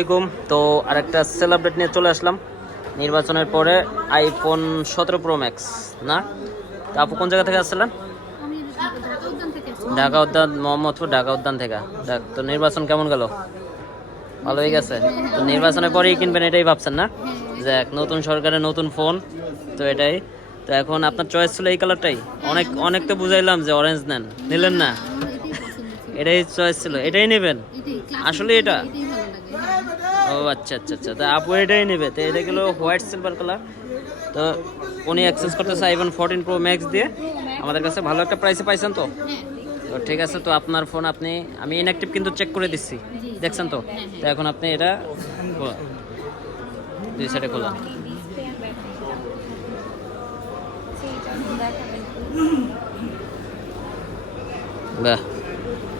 আসসালামাইকুম। তো আরেকটা সেল আপডেট নিয়ে চলে আসলাম নির্বাচনের পরে আইফোন 17 প্রো ম্যাক্স না। তো আপু কোন জায়গা থেকে আসছিলেন? আমি ঢাকা উদ্যান থেকে আসছি। ঢাকা উদ্যান, মোহাম্মদপুর ঢাকা উদ্যান থেকে। দেখ, তো নির্বাচন কেমন গেল? ভালোই গেছে। তো নির্বাচনের পরেই কিনবেন এটাই ভাবছেন না? যে নতুন সরকারের নতুন ফোন, তো এটাই। তো এখন আপনার চয়েস ছিল এই কালারটাই। অনেক তো বুঝাইলাম যে অরেঞ্জ নেন, নিলেন না? এটাই চয়েস ছিল, এটাই নেবেন আসলে এটা? ও আচ্ছা আচ্ছা আচ্ছা, তা আপু এটাই নেবে। তো এটা গেলো হোয়াইট সিলভার কালার। তো উনি অ্যাক্সেস করতেছে আইফোন 14 প্রো ম্যাক্স দিয়ে। আমাদের কাছে ভালো একটা প্রাইসে পাইছেন তো। তো ঠিক আছে, তো আপনার ফোন আমি ইনঅ্যাক্টিভ কিন্তু চেক করে দিচ্ছি, দেখছেন তো। তো এখন আপনি এটা দুই সাইডে খোলা। বাহ,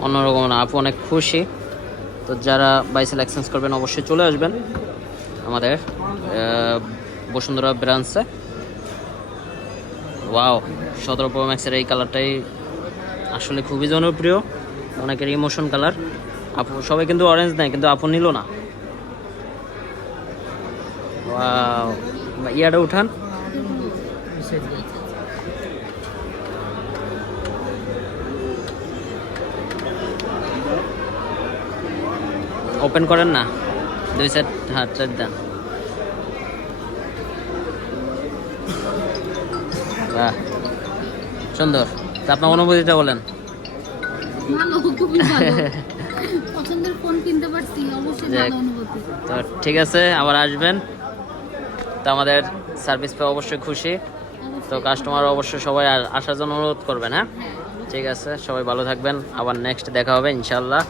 অন্যরকম না, আপু অনেক খুশি। তো যারা বাইসেল এক্সচেঞ্জ করবেন অবশ্যই চলে আসবেন আমাদের বসুন্ধরা ব্রাঞ্চে। ওয়াও, 17 প্রো ম্যাক্সের এই কালারটাই আসলে খুবই জনপ্রিয়, অনেকের ইমোশন কালার। আপু সবাই কিন্তু অরেঞ্জ নেয়, কিন্তু আপু নিল না। ওয়াও, ইয়াটা উঠান। ওপেন করেন না, দুই সাইড হাত দেন। বাহ, সুন্দর। তা আপনার অনুভূতিটা বলেন। ভালো, খুবই ভালো। পছন্দের ফোন কিনতে পারছি, অবশ্যই ভালো অনুভূতি। তো ঠিক আছে, আবার আসবেন। তো আমাদের সার্ভিস পেয়ে অবশ্যই খুশি। তো কাস্টমার অবশ্যই সবাই আসার জন্য অনুরোধ করবেন। হ্যাঁ, ঠিক আছে, সবাই ভালো থাকবেন, আবার নেক্সট দেখা হবে ইনশাল্লাহ।